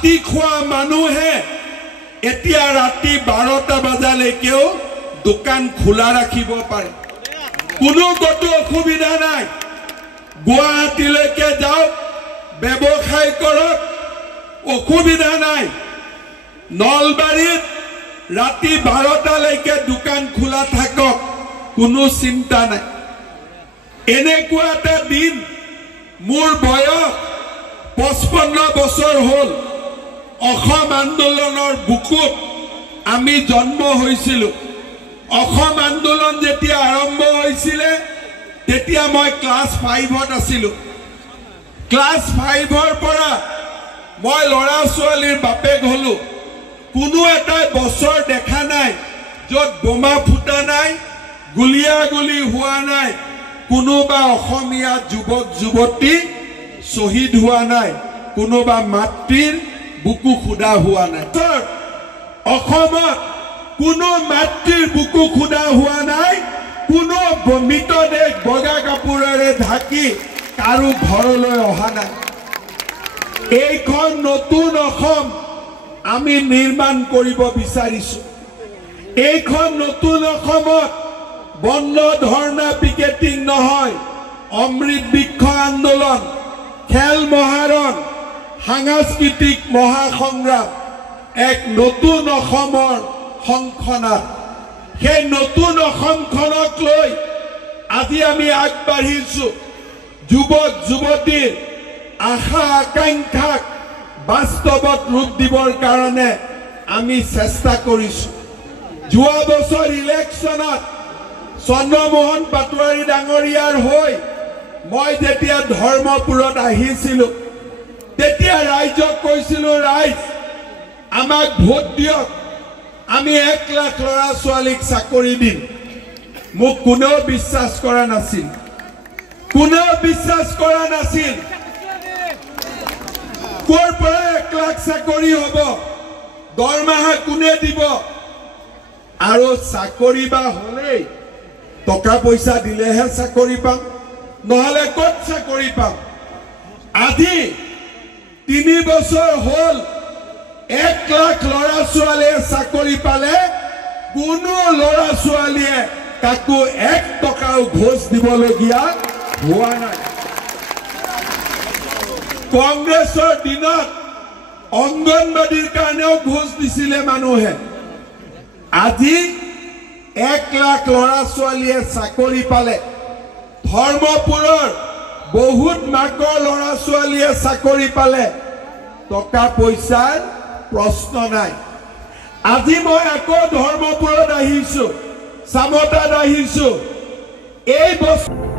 ভাতি খোৱা মানুহে এতিয়া ৰাতি 12টা বজালৈকেও দোকান খোলা ৰাখিব পাৰে কোনো কতো অসুবিধা নাই গুৱাহাটীলৈকে যাওক ব্যৱসায় কৰক অসুবিধা নাই নলবাৰীত ৰাতি 12টালৈকে দোকান খোলা থাকক কোনো চিন্তা নাই এনেকুৱা এটা দিন মোৰ বয়স 55 বছৰ হ'ল অসম আন্দোলনৰ বুকুত আমি জন্ম হৈছিল অসম আন্দোলন যেতিয়া আৰম্ভ হৈছিল তেতিয়া মই ক্লাস 5ত আছিল ক্লাস 5ৰ পৰা মই লৰা ছোৱালীৰ বাপেক হলো কোনো এটা বছৰ দেখা নাই যত বোমা ফুটা নাই গুলিয়াগুলি হোৱা নাই কোনোবা অসমীয়া যুৱক যুৱতী শহীদ হোৱা নাই কোনোবা মাতৃৰ বুকু খুদা হোৱা নাই অসমত কোনো মাতৃৰ বুকু খুদা হোৱা নাই কোনো মৃতদেহ বগা কাপোৰেৰে ঢাকি কাৰো ঘৰলৈ অহা নাই এইখন নতুন অসম আমি নিৰ্মাণ কৰিব বিচাৰিছো এইখন নতুন অসমত বন্ধ ধৰ্ণা পিকেটিং নহয় অমৃত বৃক্ষ আন্দোলন খেল মহাৰণ সাংস্কৃতিক মহাসংগ্ৰাম এক নতুন অসমৰ সংখনাত সেই নতুন অসমখনক লৈ আজি আমি আগবাঢ়িছো যুৱক যুৱতীৰ আশা আকাংক্ষাক বাস্তৱত ৰূপ দিবৰ কাৰণে আমি চেষ্টা কৰিছো যোৱা বছৰ ইলেকশ্যনত চন্দ্ৰমোহন পাটোৱাৰী ডাঙৰীয়াৰ হৈ মই যেতিয়া ধৰ্মপুৰত আহিছিল তেতিয়া ৰাইজক কৈছিলো ৰাইজ আমাক ভোট দিয়ক আমি 1 লাখ লৰা ছোৱালীক চাকৰি দিম মোক কোনেও বিশ্বাস কৰা নাছিল কোৰ পৰা 1 লাখ চাকৰি হ'ব দৰমহা কোনে দিব আৰু চাকৰি বা হলে টকা পইচা দিলেহে চাকৰি পাম নহলে ক'ত চাকৰি পাম আজি 3 বছৰ হ'ল 1 লাখ লৰা ছোৱালীয়ে চাকৰি পালে কোনো লৰা ছোৱালীয়ে কাকো 1 টকাও ঘোষ দিবলগীয়া হোৱা নাই কংগ্ৰেছৰ দিনত অংগনবাদীৰ কাৰণেও ঘোষ দিছিলে মানুহে আজি 1 লাখ লৰা ছোৱালীয়ে চাকৰি পালে ধৰ্মপুৰৰ বহুত মাকৰ লৰা ছোৱালীয়ে চাকৰি পালে টকা পইচাৰ প্ৰশ্ন নাই আজি মই আকৌ ধৰ্মপুৰত আহিছো সামতাত আহিছো এই বছৰ